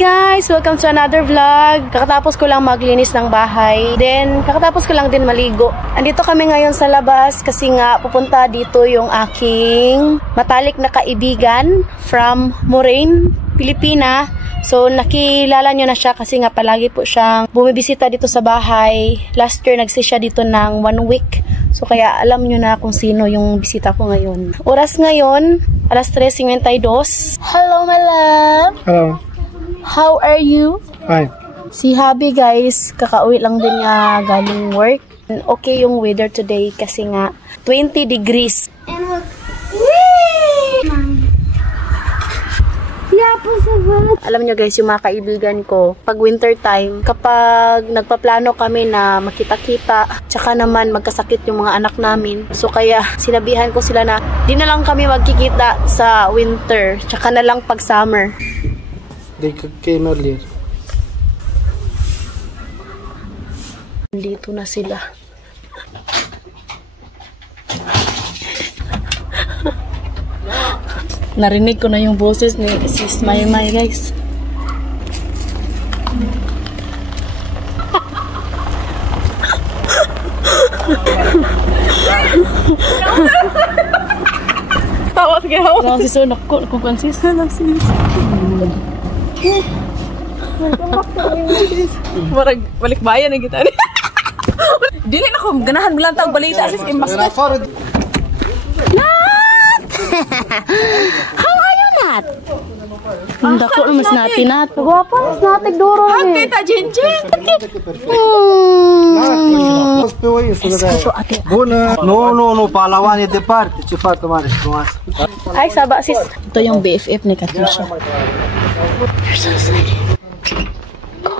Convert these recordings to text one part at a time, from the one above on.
guys! Welcome to another vlog. Kakatapos ko lang maglinis ng bahay. Then, kakatapos ko lang din maligo. Andito kami ngayon sa labas kasi nga pupunta dito yung aking matalik na kaibigan from Moraine, Pilipina. So, nakilala nyo na siya kasi nga palagi po siyang bumibisita dito sa bahay. Last year, nagsi siya dito ng 1 week. So, kaya alam nyo na kung sino yung bisita ko ngayon. Oras ngayon, alas 3:52. Hello, my love! Hello. How are you? Fine. Si Habi guys, kakauwi lang din niya galing work. Okay yung weather today kasi nga 20 degrees. Alam nyo guys, yung mga kaibigan ko, pag winter time, kapag nagpaplano kami na makita-kita, tsaka naman magkasakit yung mga anak namin. So kaya sinabihan ko sila na di na lang kami magkikita sa winter, tsaka na lang pag summer. They came earlier. Dito na sila. Narinig ko na yung boses ni Sis Maymay guys. Tawas kayo. Ano si Sonak ko? Kung konsis na lang sis. Marag balik bayan na kita. Dili na ko ganahan mo lang tawag balita sis kay mas. Nat! How are you, Nat? Hindi ko mas natin, Nat. Pagwapa, mas natin duro eh. Hag kita, Jinjin. No, Palawan e departe. Ce fac mare frumoasă. Ay, saba sis. Ito yung BFF ni Katusha. You're so excited. Go.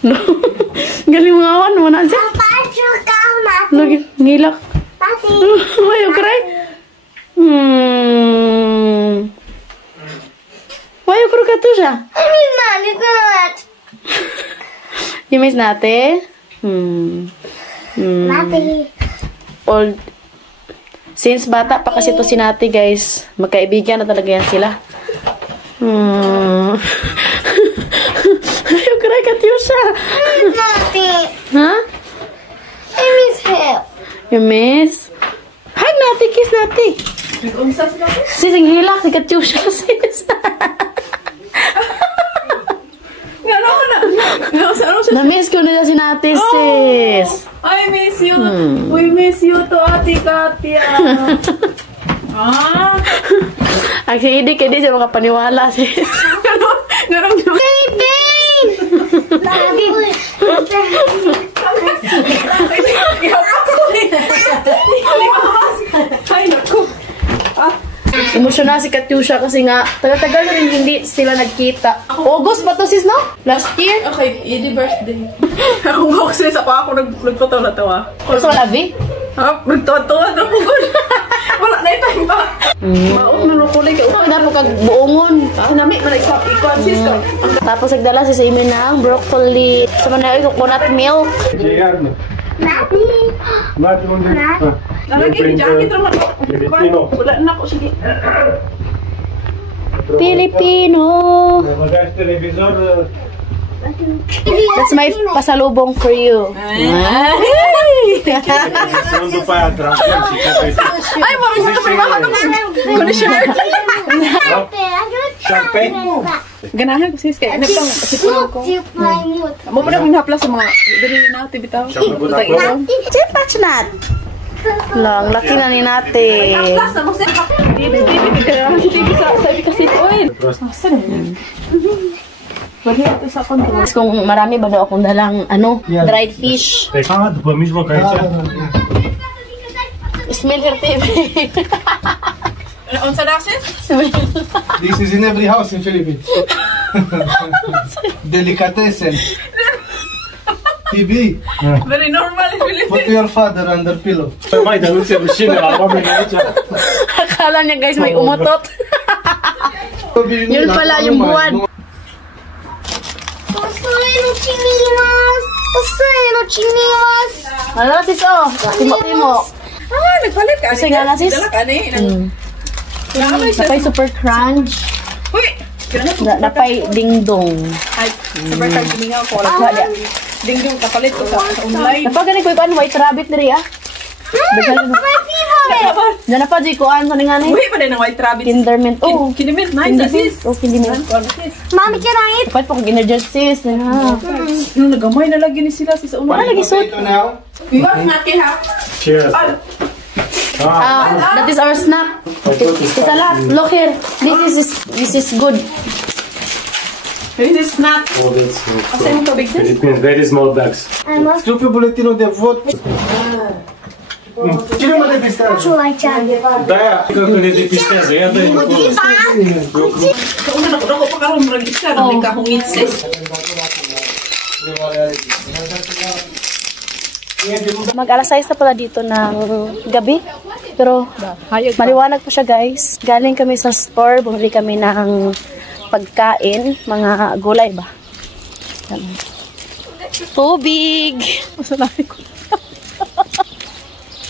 No. Galing mga awan mo na siya. Lagi, ngilak. Why you cry? Why you cry, Katusha? I miss Mommy so much. You miss Nate? Nate. Old. Since bata pa kasi to si Nate guys. Magkaibigan na talaga yan sila. You cry, Katusha. I miss Nate. Huh? I miss him. You miss? Hi, Nate. Kiss Nate. Sis, ang hilak. Si Katusha, sis. Na-miss ko nila si Nate, sis. I miss you. We miss you to Ate Katia. Actually, hindi siya makapaniwala, sis. Garong Ay, naku. Emosyonal si Katusha kasi nga tagal-tagal na rin hindi sila nagkita. August pa to sis, no? Last year? Okay, Edie birthday. Ako nga kasi sa pa ako nagpataw na tawa. So, labi? Ha? Nagtawa-tawa na ako. Wala na yung time pa. Maot na nukulay ka. Na po kagbuongon. Nami, ikaw, sis ka. Tapos nagdala si Amy ng broccoli. Sa manay, coconut milk. Nate. Nalagay ni Jackie naman. Wala na ako, sige. Filipino. That's my pasalubong for you. Ay, mami, sa kapalimahan naman. Kung shirt. Champagne? Ganahan ko sis kaya nagtang sipulong ko. Mo pa na pinapla sa mga dali na tibitaw. Touch nat. Lang, laki na ni Nate. Bibi sa kasi oil. Bali ito sa konto. Kung marami ba daw akong dalang dried fish. Smell her TV. On sa dasis? This is in every house in Philippines. Delicatessen. TV. Very normal in Put Philippines. your father under pillow. Akala niya guys may umutot. Yun pala yung buwan. Posee chinimas. Posee chinimas. Ano sis oh? Timo. Ah, nagpalit ka. Kasi nga na, sis. Dala ka ni. Napay super crunch. Uy! Napay ding-dong. Ay, super card gumingaw ko. Ding-dong kapalit ko sa online. Napag ganit ko ipan white rabbit diri ah. My favorite. Diyan na pa di ko an sa nga ni. Uy, pa din ang white rabbit. Kindermint. Oh, Kinimit, nice. Kindermint. Sis. Oh, kindermint. Mommy, can I eat? Dapat po kung ginergent sis. Nung nagamay na lagi ni sila sa Wala online. lagi suit. Potato now. Iwa nga kiha. Cheers. That is our snack. It's a lot. Look here. This is good. This is not. Oh, that's Kasi yung tubig din. Philippines, very small bags. I must Stupido boletino de voto. Cine mă depistează? like that. Da, că ne depistează, ia dă-i acolo. Sa una na ko pa karon murag isa na ka hungit sis. Mag-alas 6 na pala dito ng gabi. Pero maliwanag pa siya guys. Galing kami sa store. Bumili kami ng pagkain. Mga gulay ba? Yan. Tubig! Masalamin ko.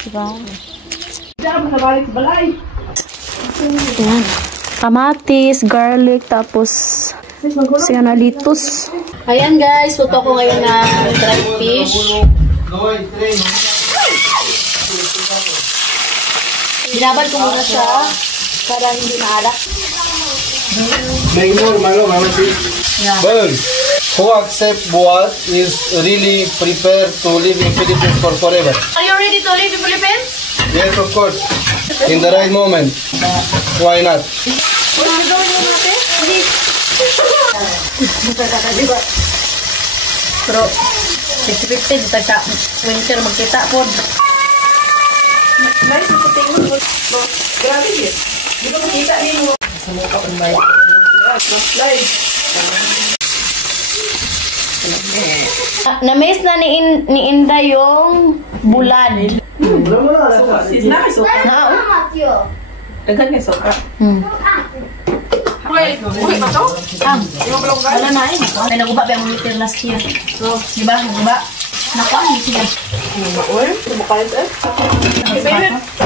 Diba? Yan. Kamatis, garlic, tapos siya na litos. Ayan guys, luto ko ngayon ng dried fish. Binabad ko muna siya para hindi maalak. Make normal, mama sis. Well, who accept what is really prepared to live in Philippines for forever? Are you ready to leave the Philippines? Yes, of course. In the right moment. Why not? Pero 50-50 dito sa winter magkita po. Nice na sa tingin mo. Grabe yun. Di ba makita niyo mo? Na-miss na ni Inda yung bulad. Sis na kay soka. Matthew. Daghan kay soka. Uy, mato? Wala na eh. May naguba pa yung winter last year. So, diba? Naguba? Nakuha, hindi sila. Uy, kumakain eh.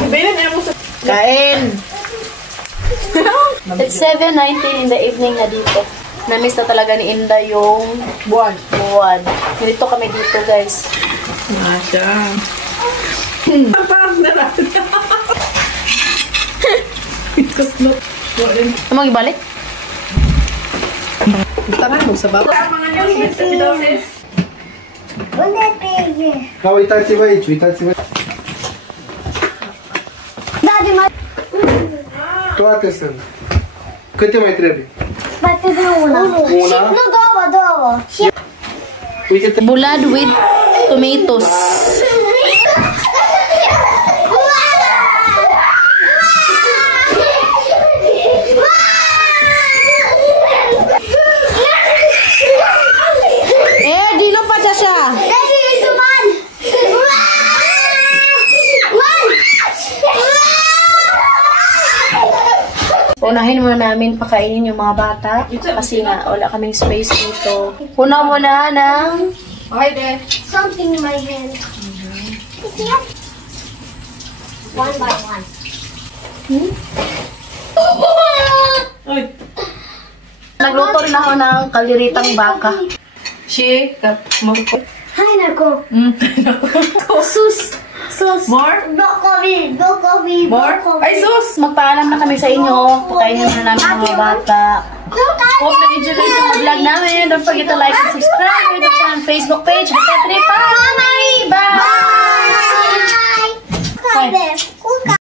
Ibayin na mo sa... Kain! It's 7:19 in the evening na dito. Na-miss na talaga ni Inda yung Buwan. buwan. Dito kami dito guys. Masya. Parang natin. Because not... Amang ibalik? Tangan mo sa baba. Mga nyo, sa pidosis. Da, uitați-vă aici, uitați-vă. Daddy, my... Toate sunt. Câte mai trebuie? Mai trebuie una. Una? Nu, două. Uite-te. Bulad with tomatoes. Di lupa siya. Daddy, it's one. Unahin muna namin pakainin yung mga bata kasi nga wala kaming space dito. Una muna ng Okay, there. Something in my hand. One by one. Uy. nagluto rin ako ng kaliritang baka. She, Hi, Nako. Sus. More? No coffee. More? Ay, sus! Magpaalam na kami sa inyo. Pakainin na namin ang mga bata. Hope na-enjoy kayo sa vlog namin. Don't forget to like and subscribe to the channel Facebook page. Petri, bye!